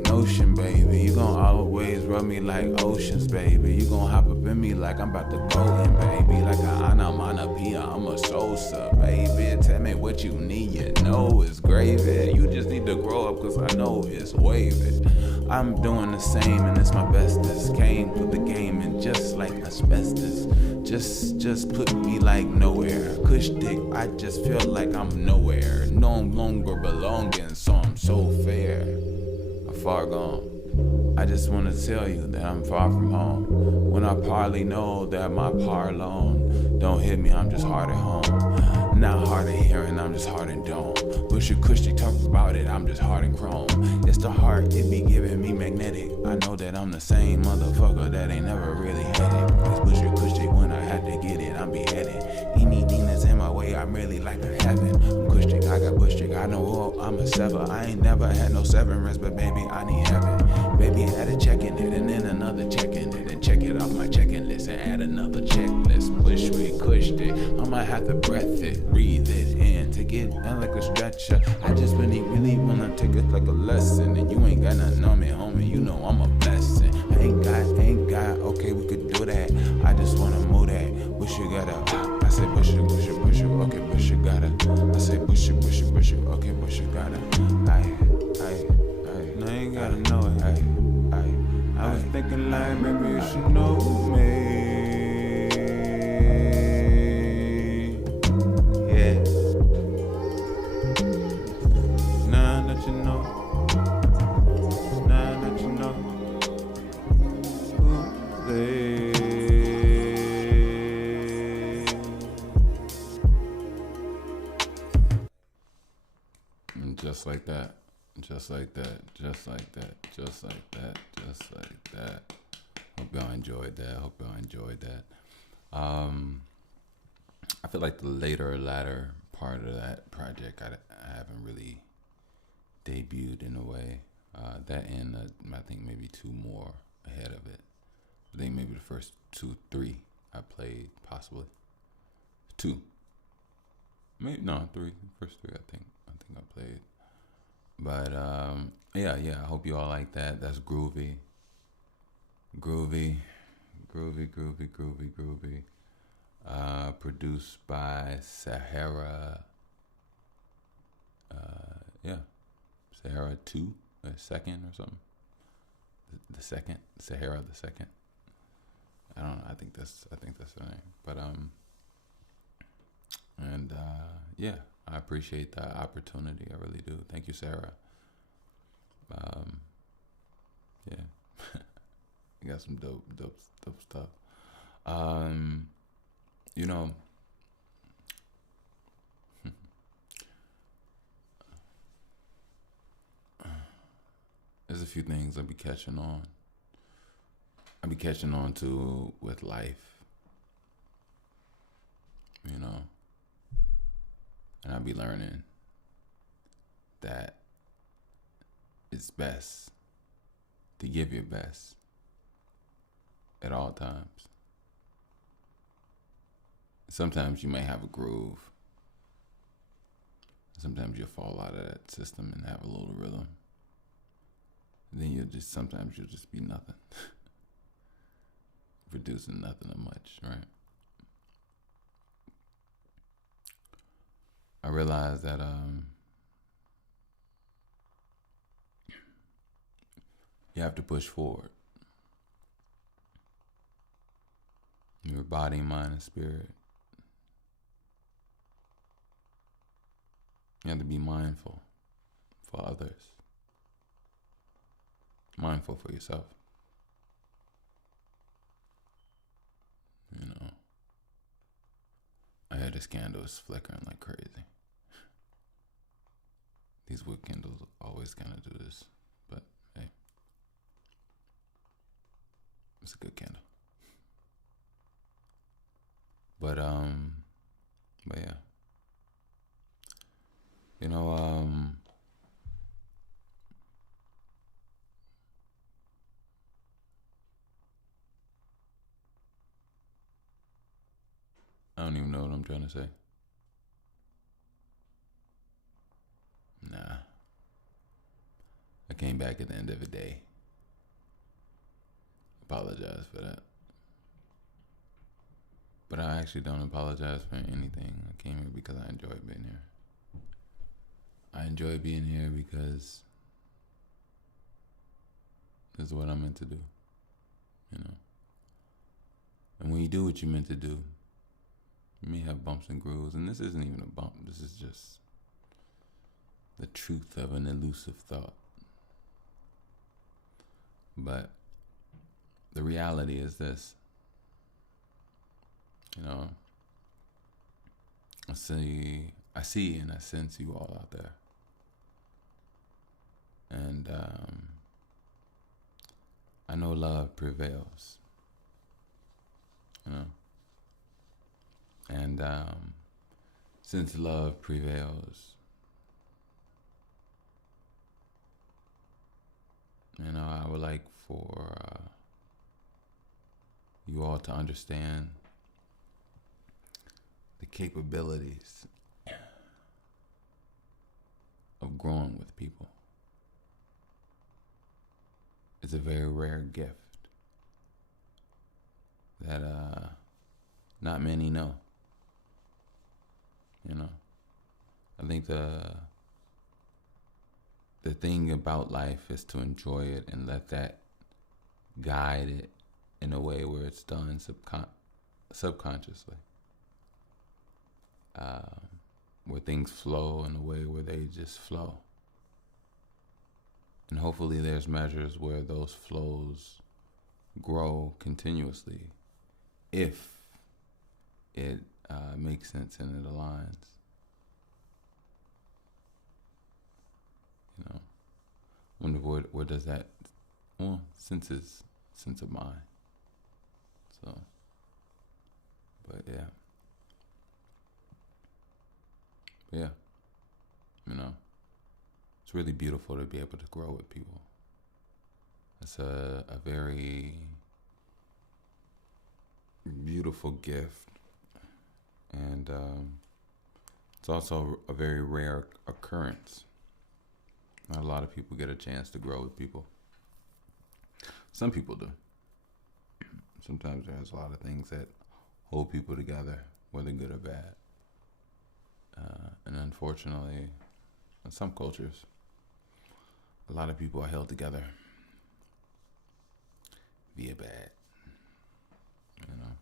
notion, baby. You gon' always rub me like oceans, baby. You gon' hop up in me like I'm about to go in, baby. Like a onomatopoeia, I'm a Sosa, baby. Tell me what you need, you know it's gravy. You just need to grow up, cause I know it's wavy. I'm doing the same and it's my bestest. Came through the game and just like asbestos, just put me like nowhere. Kush dick, I just feel like I'm nowhere. No longer belonging, so I'm so fair. I'm far gone. I just wanna tell you that I'm far from home. When I partly know that my par alone don't hit me, I'm just hard at home. Not hard of hearing, I'm just hard and dome. Bush or Kush, they talk about it, I'm just hard and chrome. It's the heart, it be giving me magnetic. I know that I'm the same motherfucker that ain't never really had it. It's Bush or Kush, when I had to get it, I'm beheaded. Anything that's in my way, I'm really like a heaven. I'm Kush, I got Bush, I know I'm a sever. I ain't never had no severance, but baby, I need heaven. Baby, I had a check in it, and then another check in it, and check it off my checking list, and add another checklist. Bush, Kush, I might have to breath it, breathe it in, to get in like a stretcher. I just really wanna take it like a lesson, and you ain't got nothing on me, homie, you know I'm a blessing. Ain't got, okay, we could do that. I just wanna move that. Wish you gotta, I say bush you, okay, bush you gotta. I say bush you, okay, bush you gotta. No, you ain't gotta know it. I was thinking like maybe you should know me. Yeah. Now that you know. Now that you know who they. And just like that. Just like that, just like that, just like that, just like that. Hope y'all enjoyed that. I feel like the latter part of that project, I haven't really debuted in a way. That and I think maybe two more ahead of it. I think maybe the first 2-3 I played, possibly. 2. Maybe, no, 3. First 3 I think I played. But yeah, I hope you all like that. That's groovy. Produced by Sahara. Sahara 2, second or something. The second, Sahara the second. I don't know. I think that's the name. But yeah, I appreciate the opportunity. I really do. Thank you, Sarah. Yeah, you got some dope stuff. You know, there's a few things I be catching on. To with life. You know. And I be learning that it's best to give your best at all times. Sometimes you may have a groove. Sometimes you'll fall out of that system and have a little rhythm. Then sometimes you'll just be nothing. Producing nothing or much, right? I realized that you have to push forward. Your body, mind, and spirit. You have to be mindful for others. Mindful for yourself. You know. I hear this candle is flickering like crazy. These wood candles always kind of do this, but hey, it's a good candle. But yeah, you know, I don't even know what I'm trying to say. Nah, I came back at the end of the day. Apologize for that. But I actually don't apologize for anything. I came here because I enjoy being here. I enjoy being here because this is what I'm meant to do, you know. And when you do what you're meant to do, you may have bumps and grooves, and this isn't even a bump. This is just the truth of an elusive thought. But the reality is this, you know, I see and I sense you all out there. And I know love prevails, you know. And since love prevails, you know, I would like for you all to understand the capabilities of growing with people. It's a very rare gift that not many know. You know, I think the thing about life is to enjoy it and let that guide it in a way where it's done subconsciously, where things flow in a way where they just flow. And hopefully there's measures where those flows grow continuously if it makes sense and it aligns. You know, wonder where does that, well, sense of mind. So, but yeah, you know, it's really beautiful to be able to grow with people. It's a very beautiful gift, and it's also a very rare occurrence. Not a lot of people get a chance to grow with people. Some people do. Sometimes there's a lot of things that hold people together, whether good or bad. And unfortunately, in some cultures, a lot of people are held together via bad. You know,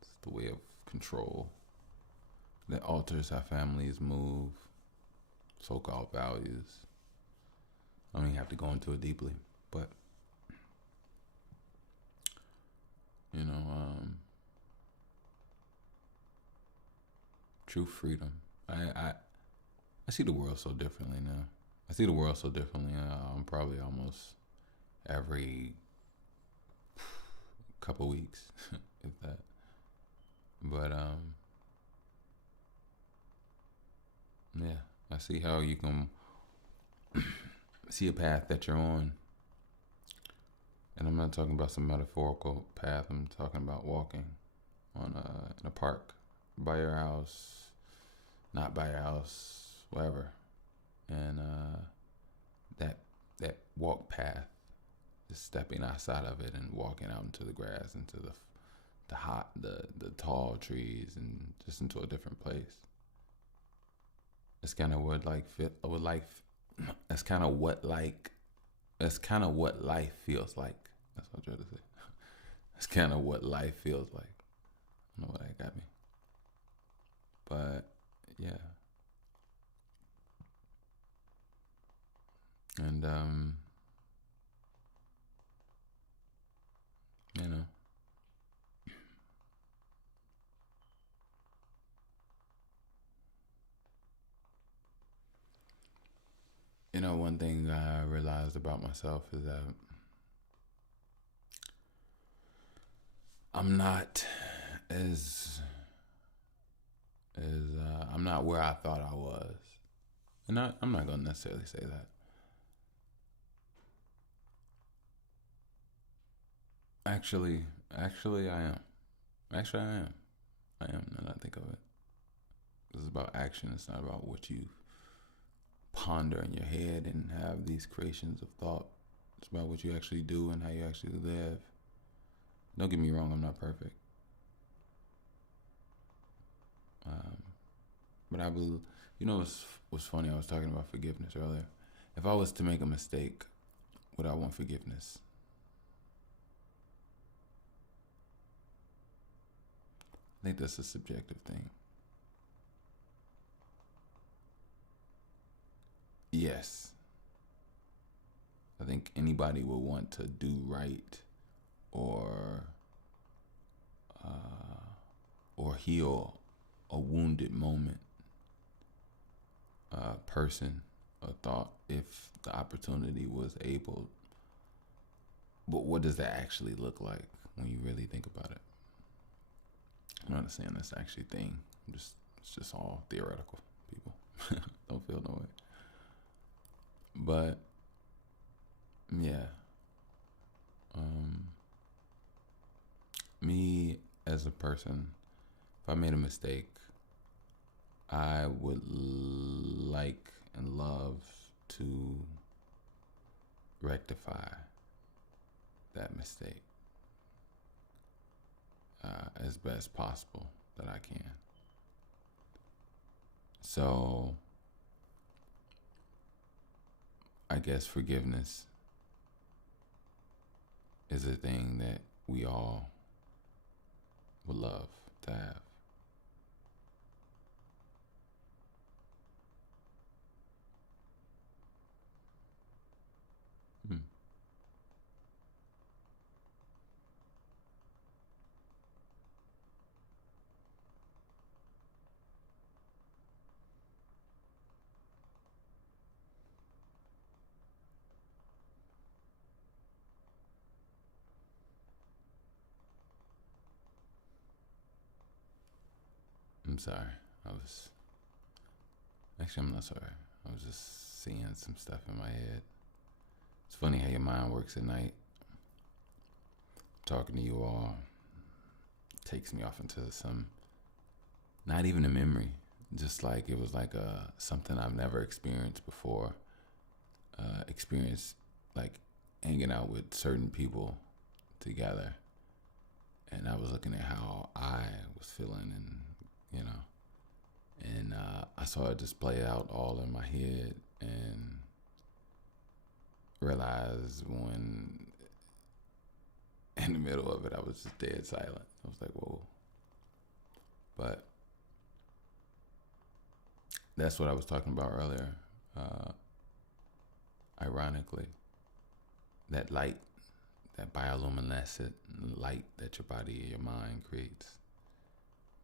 it's the way of control that alters how families move, so-called values. I don't even have to go into it deeply, but you know, true freedom. I see the world so differently now. I see the world so differently. Probably almost every couple weeks, if that. But yeah, I see how you can see a path that you're on. And I'm not talking about some metaphorical path. I'm talking about walking on in a park, by your house, not by your house, wherever. And that walk path, just stepping outside of it and walking out into the grass, into the tall trees, and just into a different place. It's kind of what That's kind of what life feels like. That's what I'm trying to say. That's kind of what life feels like. I don't know what that got me. But yeah. And you know, One thing I realized about myself is that I'm not as I'm not where I thought I was, and I'm not gonna necessarily say that. Actually, I am. Actually, I am. I am. Now that I think of it, this is about action. It's not about what you ponder in your head and have these creations of thought. It's about what you actually do and how you actually live. Don't get me wrong. I'm not perfect. Um, but I believe. What's funny? I was talking about forgiveness earlier. If I was to make a mistake, would I want forgiveness? I think that's a subjective thing. Yes, I think anybody would want to do right or uh, or heal a wounded moment, person, or thought if the opportunity was able. But what does that actually look like when you really think about it? I'm not saying that's actually a thing. It's just all theoretical, people. Don't feel no way. But yeah, um, me as a person, if I made a mistake, I would like and love to rectify that mistake as best possible that I can. So I guess forgiveness is a thing that we all would love to have. Hmm. I'm sorry. I was Actually, I'm not sorry. I was just seeing some stuff in my head. It's funny how your mind works at night. Talking to you all takes me off into some, not even a memory, just like it was like something I've never experienced before. Experienced like hanging out with certain people together, and I was looking at how I was feeling, and you know, and I saw it just play out all in my head, and realized when in the middle of it, I was just dead silent. I was like, whoa. But that's what I was talking about earlier. Uh, Ironically, that light, that bioluminescent light that your body and your mind creates,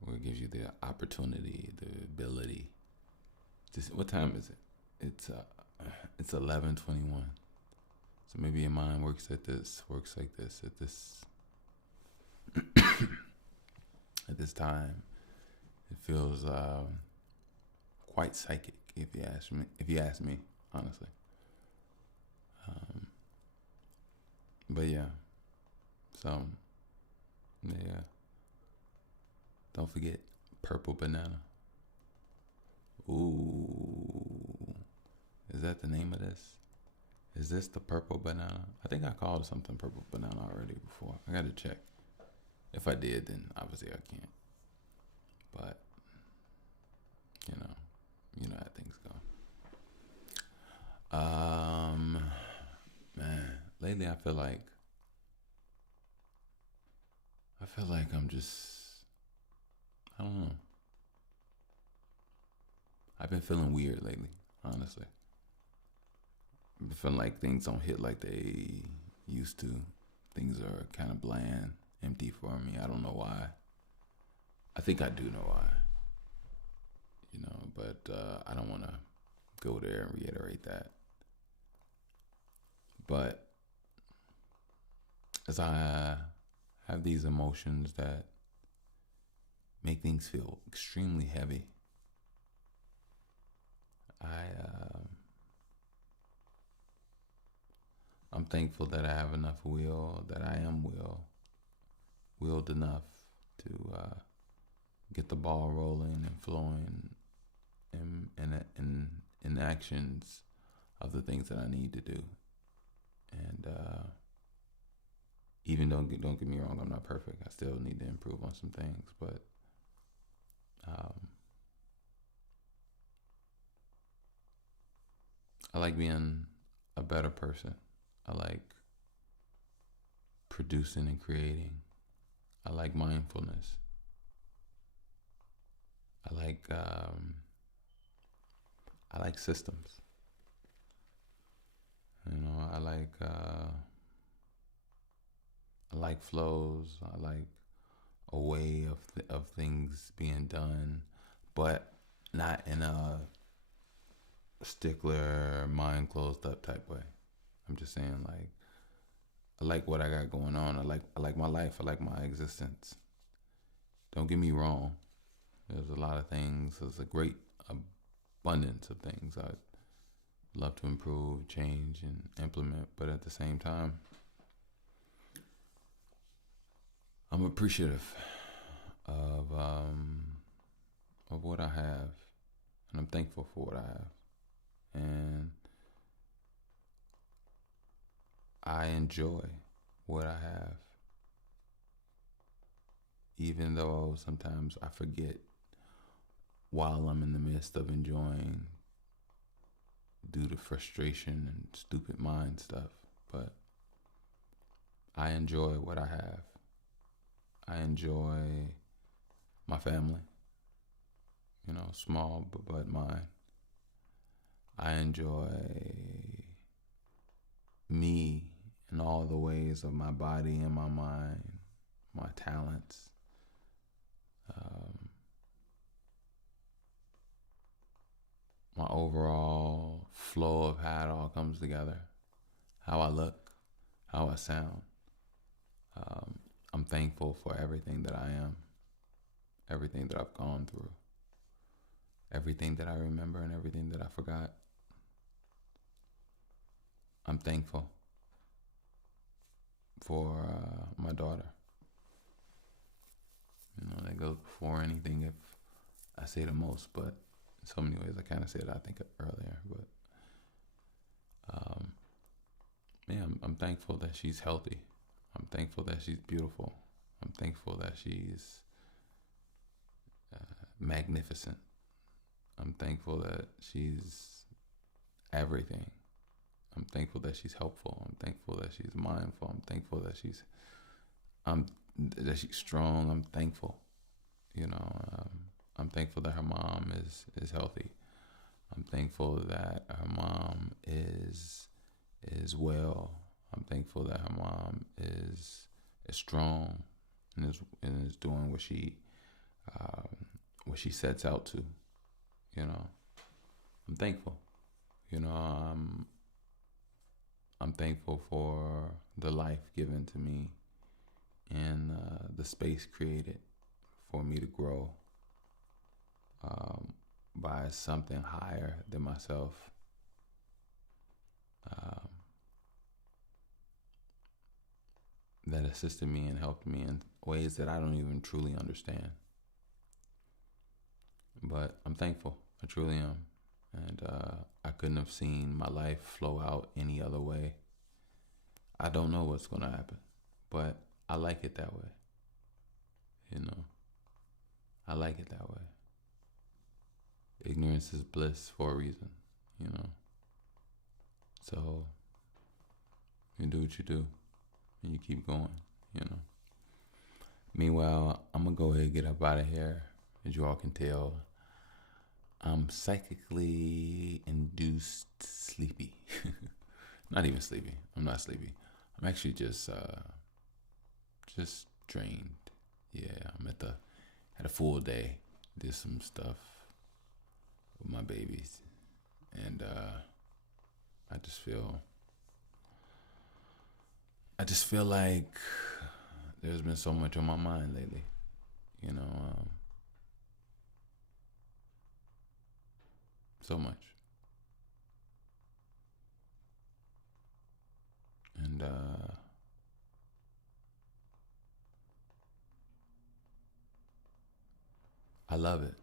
where it gives you the opportunity, the ability. What time is it? It's 11:21. So maybe your mind works like this, at this time. It feels quite psychic, if you ask me. If you ask me, honestly. But yeah, so yeah. Don't forget purple banana. Ooh, is that the name of this? Is this the purple banana? I think I called something purple banana already before. I gotta check. If I did, then obviously I can't. But you know how things go. Man, lately I feel like I'm just, I don't know. I've been feeling weird lately, honestly. I've been feeling like things don't hit like they used to. Things are kind of bland, empty for me. I don't know why. I think I do know why, but I don't want to go there and reiterate that. But as I have these emotions that make things feel extremely heavy, I'm thankful that I have enough will, that I am willed enough to get the ball rolling and flowing in actions of the things that I need to do. And even don't get me wrong, I'm not perfect. I still need to improve on some things, but I like being a better person. I like producing and creating. I like mindfulness. I like systems. You know, I like flows. I like a way of things being done, but not in a stickler, mind closed up type way. I'm just saying, like, I like what I got going on. I like my life. I like my existence. Don't get me wrong. There's a lot of things. There's a great abundance of things I'd love to improve, change, and implement. But at the same time, I'm appreciative of what I have, and I'm thankful for what I have, and I enjoy what I have, even though sometimes I forget while I'm in the midst of enjoying due to frustration and stupid mind stuff. But I enjoy what I have. I enjoy my family, you know, small but mine. I enjoy me in all the ways of my body and my mind, my talents. My overall flow of how it all comes together, how I look, how I sound. I'm thankful for everything that I am, everything that I've gone through, everything that I remember and everything that I forgot. I'm thankful for my daughter. You know, that goes before anything if I say the most, but in so many ways I kind of said I think earlier. But yeah, I'm thankful that she's healthy. I'm thankful that she's beautiful. I'm thankful that she's magnificent. I'm thankful that she's everything. I'm thankful that she's helpful. I'm thankful that she's mindful. I'm thankful that she's strong. I'm thankful. You know, I'm thankful that her mom is healthy. I'm thankful that her mom is well. I'm thankful that her mom is strong and is doing what she sets out to. You know, I'm thankful. You know, I'm thankful for the life given to me and the space created for me to grow by something higher than myself. That assisted me and helped me in ways that I don't even truly understand. But I'm thankful. I truly am. And I couldn't have seen my life flow out any other way. I don't know what's going to happen, but I like it that way. You know, I like it that way. Ignorance is bliss for a reason, you know. So you do what you do and you keep going, you know. Meanwhile, I'm going to go ahead and get up out of here. As you all can tell, I'm psychically induced sleepy. Not even sleepy. I'm not sleepy. I'm actually just drained. Yeah, I'm had a full day. Did some stuff with my babies, and I just feel I just feel like there's been so much on my mind lately. You know, so much, and I love it.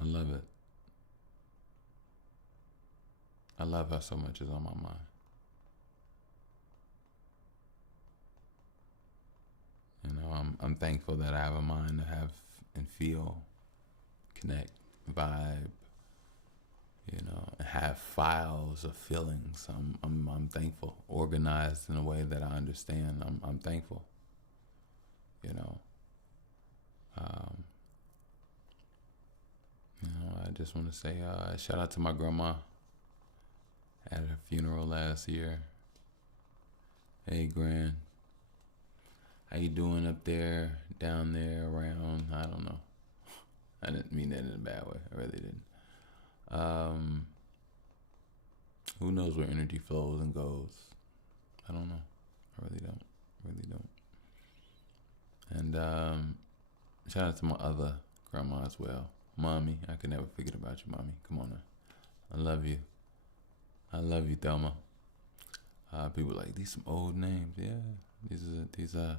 I love it. I love how so much is on my mind. You know, I'm thankful that I have a mind to have and feel, connect, vibe. You know, and have files of feelings. I'm thankful. Organized in a way that I understand. I'm thankful. You know, um, I just want to say shout out to my grandma at her funeral last year. Hey, Gran, how you doing up there, down there, around? I don't know. I didn't mean that in a bad way. I really didn't. Who knows where energy flows and goes? I don't know. I really don't. Really don't. And shout out to my other grandma as well. Mommy, I could never forget about you, Mommy. Come on now. I love you. I love you, Thelma. People are like, these some old names. Yeah, these are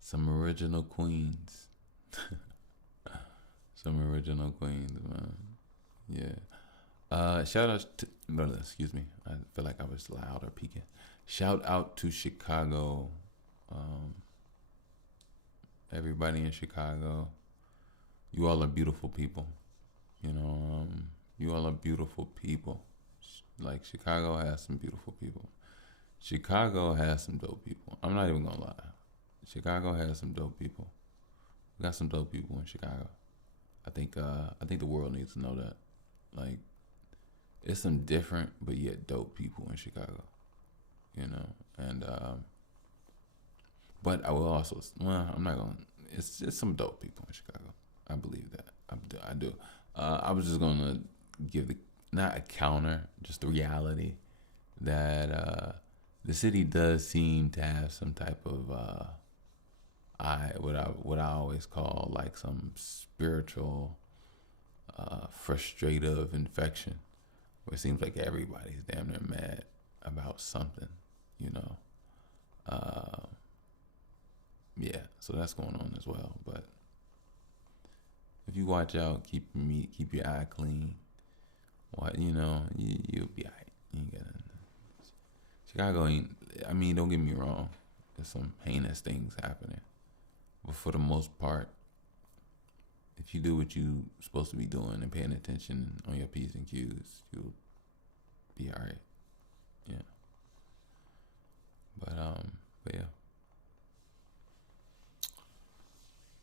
some original queens. Some original queens, man. Yeah. Shout out to no, excuse me. I feel like I was loud or peaking. Shout out to Chicago. Everybody in Chicago. You all are beautiful people. You know, you all are beautiful people. Like Chicago has some beautiful people. Chicago has some dope people. I'm not even gonna lie. Chicago has some dope people. We got some dope people in Chicago. I think the world needs to know that. Like, it's some different but yet dope people in Chicago. You know, and but I will also, well, I'm not gonna. It's just some dope people in Chicago. I believe that. I do. I was just gonna give the not a counter, just the reality that the city does seem to have some type of what I always call like some spiritual frustrative infection, where it seems like everybody's damn near mad about something, you know. Yeah, so that's going on as well. But if you watch out, keep your eye clean. What you'll be alright. You ain't gonna. Chicago ain't. I mean, don't get me wrong. There's some heinous things happening, but for the most part, if you do what you supposed to be doing and paying attention on your P's and Q's, you'll be alright. Yeah. But yeah.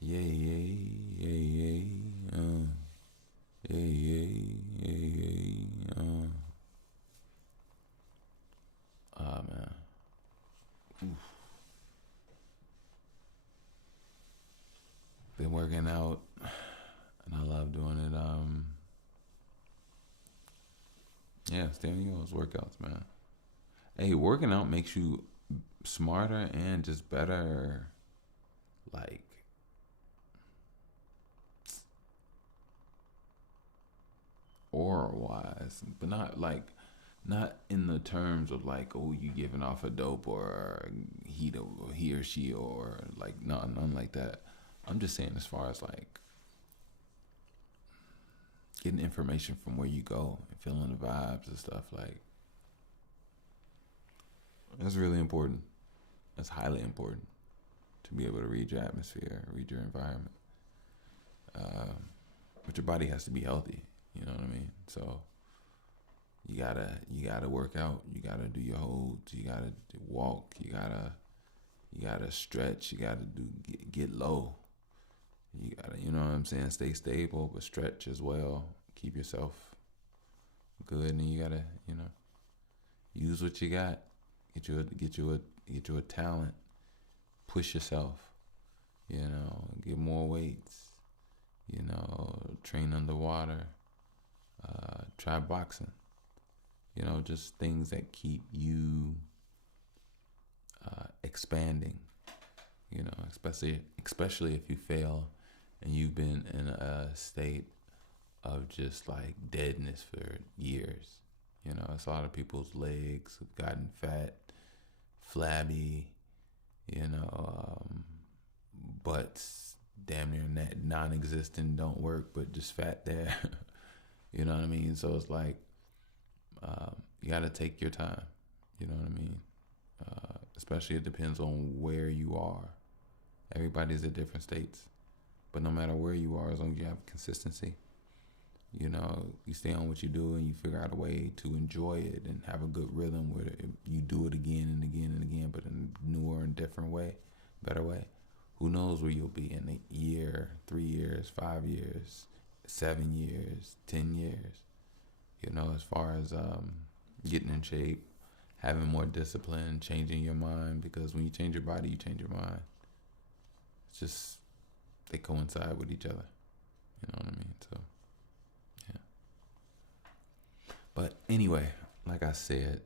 Yay, yay, yay, yay, yay, yay, yay, yay, man. Oof. Been working out, and I love doing it. Yeah, stay on those workouts, man. Hey, working out makes you smarter and just better, like, aura wise, but not in the terms of like, oh, you giving off a dope or he or she or like none like that. I'm just saying as far as like getting information from where you go and feeling the vibes and stuff, like that's really important. That's highly important to be able to read your atmosphere, read your environment. But your body has to be healthy. You know what I mean? So you gotta work out. You gotta do your holds. You gotta walk. You gotta stretch. You gotta get low. You gotta, you know what I'm saying? Stay stable, but stretch as well. Keep yourself good, and you gotta, use what you got. Get you a talent. Push yourself. Get more weights. Train underwater. Try boxing. You know, just things that keep you expanding. You know, especially if you fail and you've been in a state of just like deadness for years. You know, it's a lot of people's legs have gotten fat, flabby, you know, butts damn near non-existent, don't work, but just fat there. You know what I mean? So it's like you got to take your time. You know what I mean? Especially it depends on where you are. Everybody's at different states, but no matter where you are, as long as you have consistency, you know, you stay on what you do and you figure out a way to enjoy it and have a good rhythm where you do it again and again and again, but in a newer and different way, better way. Who knows where you'll be in a year, 3 years, 5 years, 7 years, 10 years. You know, as far as getting in shape, having more discipline, changing your mind, because when you change your body, you change your mind. It's just, they coincide with each other. You know what I mean? So, yeah. But anyway, like I said,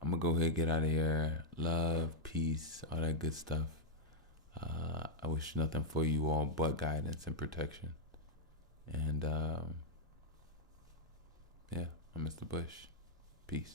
I'm going to go ahead and get out of here. Love, peace, all that good stuff. I wish nothing for you all but guidance and protection. And, yeah, I'm Mr. Bush. Peace.